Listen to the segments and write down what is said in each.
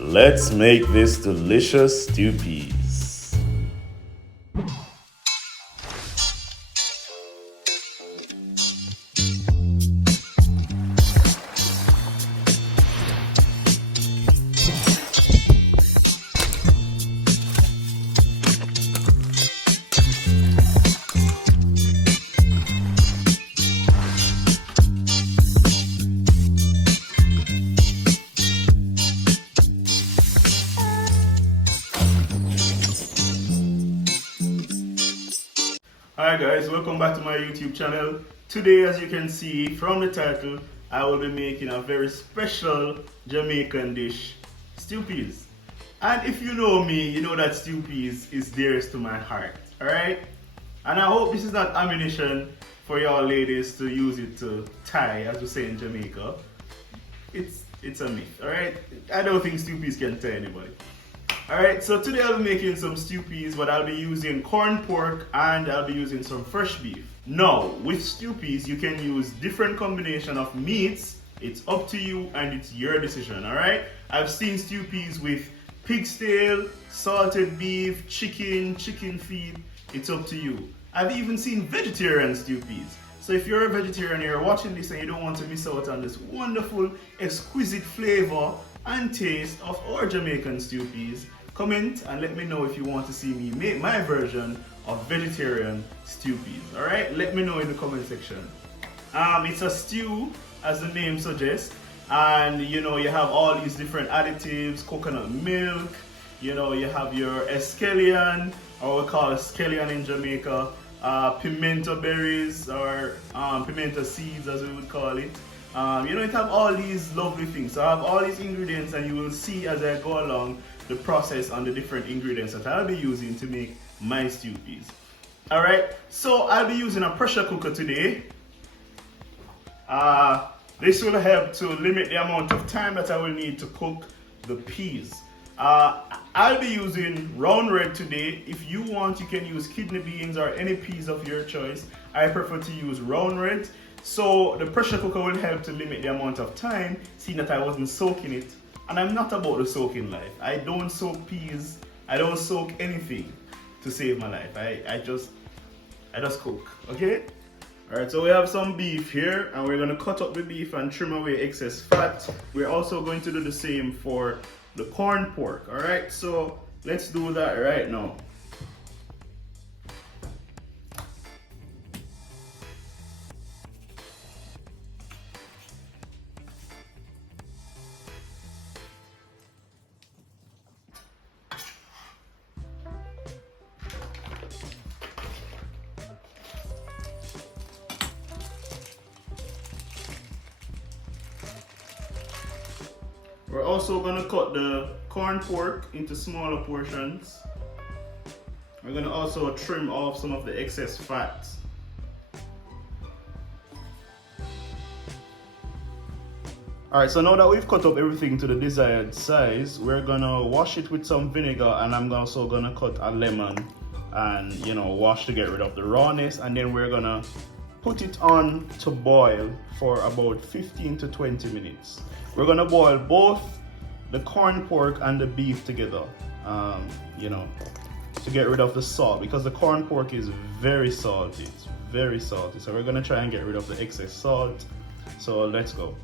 Let's make this delicious stew peas. Hi guys, welcome back to my YouTube channel. Today, as you can see from the title, I will be making a very special Jamaican dish, stew peas. And if you know me, you know that stew peas is dearest to my heart, alright? And I hope this is not ammunition for y'all ladies to use it to tie, as we say in Jamaica. It's a myth, alright? I don't think stew peas can tie anybody. Alright, so today I'll be making some stew peas, but I'll be using corned pork and I'll be using some fresh beef. Now, with stew peas, you can use different combination of meats. It's up to you and it's your decision, alright? I've seen stew peas with pig's tail, salted beef, chicken feet. It's up to you. I've even seen vegetarian stew peas. So if you're a vegetarian, you're watching this and you don't want to miss out on this wonderful, exquisite flavor and taste of our Jamaican stew peas, comment and let me know if you want to see me make my version of vegetarian stew peas. Alright, let me know in the comment section. It's a stew, as the name suggests, and you know, you have all these different additives, coconut milk, you know, you have your scallion, or we call it scallion in Jamaica, pimento berries, or pimento seeds as we would call it. You know, it have all these lovely things. So I have all these ingredients and you will see as I go along the process on the different ingredients that I'll be using to make my stew peas. Alright, so I'll be using a pressure cooker today. This will help to limit the amount of time that I will need to cook the peas. I'll be using round red today. If you want, you can use kidney beans or any peas of your choice. I prefer to use round red. So the pressure cooker will help to limit the amount of time, seeing that I wasn't soaking it. And I'm not about the soaking life. I don't soak peas. I don't soak anything to save my life. I just cook, okay? Alright, so we have some beef here and we're gonna cut up the beef and trim away excess fat. We're also going to do the same for the corned pork, alright? So let's do that right now. We're also going to cut the corned pork into smaller portions. We're going to also trim off some of the excess fat. Alright, so now that we've cut up everything to the desired size, we're going to wash it with some vinegar, and I'm also going to cut a lemon and, you know, wash to get rid of the rawness, and then we're going to put it on to boil for about 15 to 20 minutes. We're gonna boil both the corned pork and the beef together, you know, to get rid of the salt, because the corned pork is very salty. It's very salty. So we're gonna try and get rid of the excess salt. So let's go.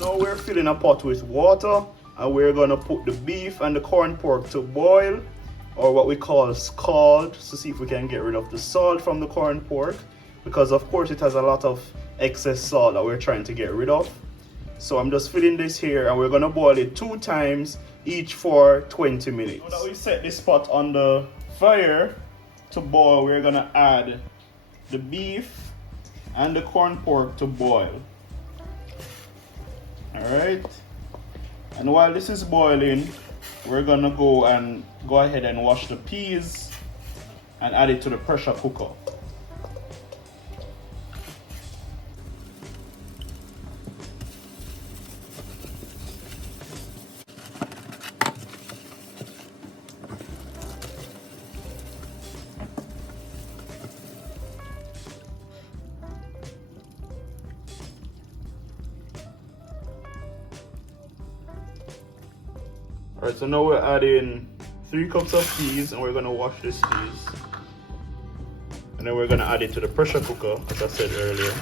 Now we're filling a pot with water and we're gonna put the beef and the corned pork to boil, or what we call scald, to see if we can get rid of the salt from the corned pork, because of course it has a lot of excess salt that we're trying to get rid of. So I'm just filling this here and we're gonna boil it 2 times, each for 20 minutes. Now that we set this pot on the fire to boil, we're gonna add the beef and the corn pork to boil. Alright? And while this is boiling, we're gonna go ahead and wash the peas and add it to the pressure cooker. Alright, so now we're adding 3 cups of peas and we're gonna wash this peas. And then we're gonna add it to the pressure cooker, as I said earlier.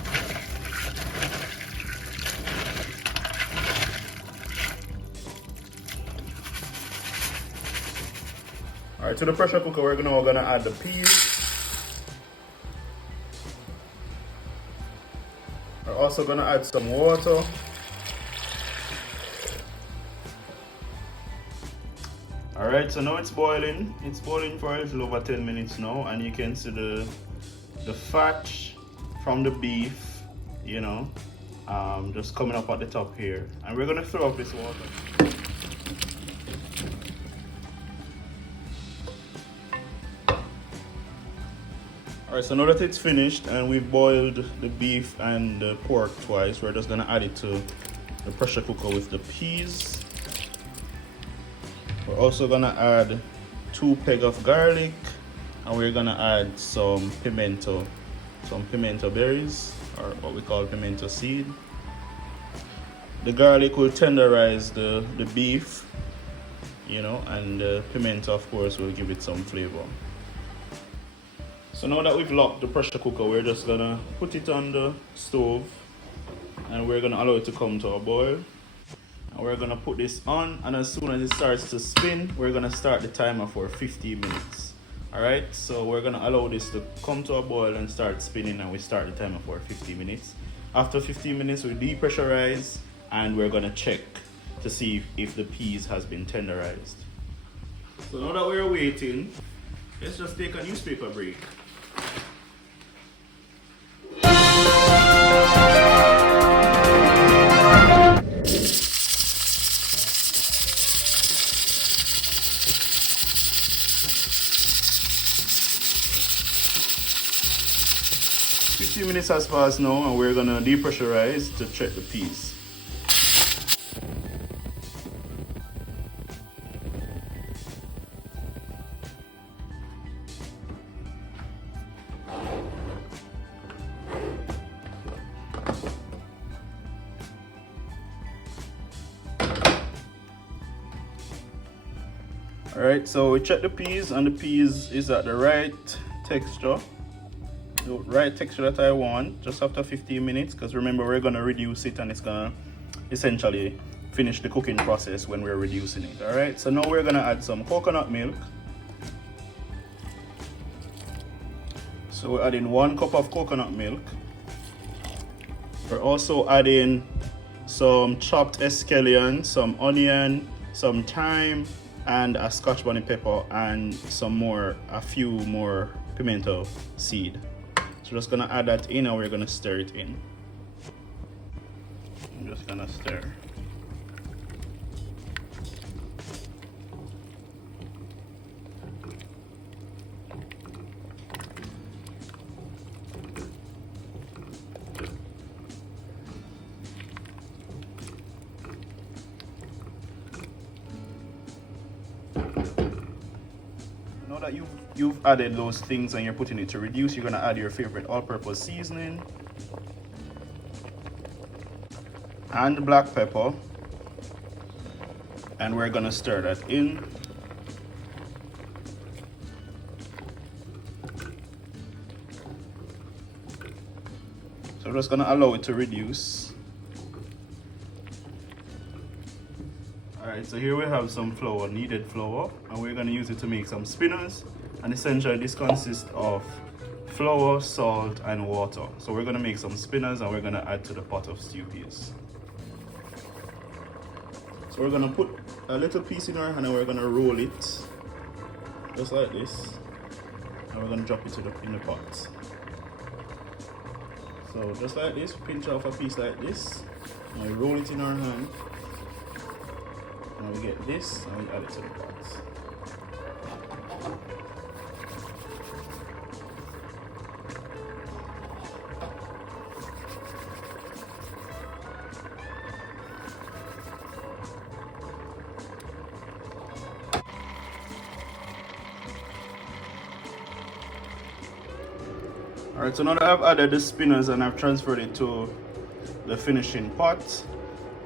Alright, to the pressure cooker we're gonna add the peas. We're also gonna add some water. Alright, so now it's boiling. It's boiling for a little over 10 minutes now, and you can see the fat from the beef, you know, just coming up at the top here. And we're gonna throw up this water. Alright, so now that it's finished and we've boiled the beef and the pork twice, we're just gonna add it to the pressure cooker with the peas. We're also gonna add 2 pegs of garlic, and we're gonna add some pimento berries, or what we call pimento seed. The garlic will tenderize the beef, you know, and the pimento, of course, will give it some flavor. So now that we've locked the pressure cooker, we're just gonna put it on the stove, and we're gonna allow it to come to a boil. And we're gonna put this on, and as soon as it starts to spin, we're gonna start the timer for 15 minutes. Alright, so we're gonna allow this to come to a boil and start spinning, and we start the timer for 15 minutes. After 15 minutes, we depressurize, and we're gonna check to see if the peas has been tenderized. So now that we're waiting, let's just take a newspaper break. Minutes has passed now, and we're gonna depressurize to check the peas. Alright, so we check the peas, and the peas is at the right texture. The right texture that I want, just after 15 minutes, because remember we're going to reduce it, and it's going to essentially finish the cooking process when we're reducing it. Alright, so now we're going to add some coconut milk. So we're adding 1 cup of coconut milk. We're also adding some chopped scallion, some onion, some thyme, and a Scotch bonnet pepper, and a few more pimento seed. So just gonna add that in, and we're gonna stir it in. I'm just gonna stir. Now that you've added those things and you're putting it to reduce, you're gonna add your favorite all-purpose seasoning and black pepper, and we're gonna stir that in. So we're just gonna allow it to reduce. Alright, so here we have some flour, kneaded flour, and we're going to use it to make some spinners. And essentially this consists of flour, salt, and water. So we're going to make some spinners, and we're going to add to the pot of stew peas. So we're going to put a little piece in our hand, and we're going to roll it just like this, and we're going to drop it in the pot. So just like this, pinch off a piece like this, and we roll it in our hand. Now we get this and we add it to the pot. Alright, so now that I've added the spinners and I've transferred it to the finishing pot,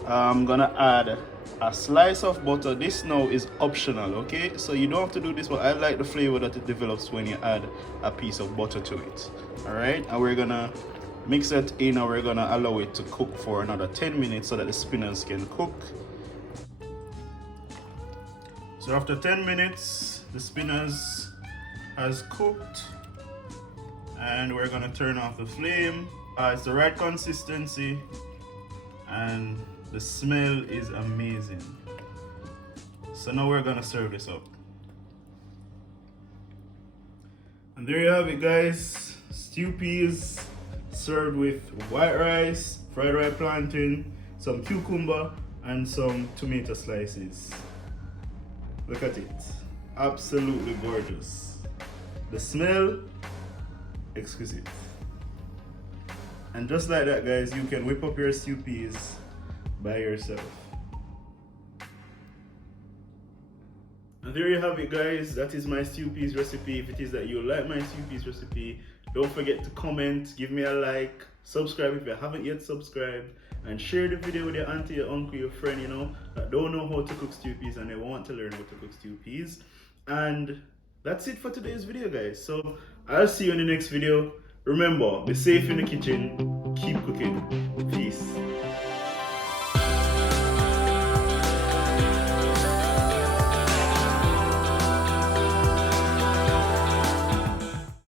I'm gonna add a slice of butter. This now is optional, okay? So you don't have to do this, but I like the flavor that it develops when you add a piece of butter to it. Alright, and we're gonna mix it in and we're gonna allow it to cook for another 10 minutes so that the spinners can cook. So after 10 minutes, the spinners has cooked. And we're gonna turn off the flame. It's the right consistency and the smell is amazing. So now we're gonna serve this up. And there you have it, guys. Stew peas served with white rice, fried ripe plantain, some cucumber and some tomato slices. Look at it, absolutely gorgeous. The smell, exquisite. And just like that, guys, you can whip up your stew peas by yourself. And there you have it, guys. That is my stew peas recipe. If it is that you like my stew peas recipe, don't forget to comment, give me a like, subscribe if you haven't yet subscribed, and share the video with your auntie, your uncle, your friend, you know, that don't know how to cook stew peas and they want to learn how to cook stew peas. And that's it for today's video, guys. So I'll see you in the next video. Remember, be safe in the kitchen, keep cooking.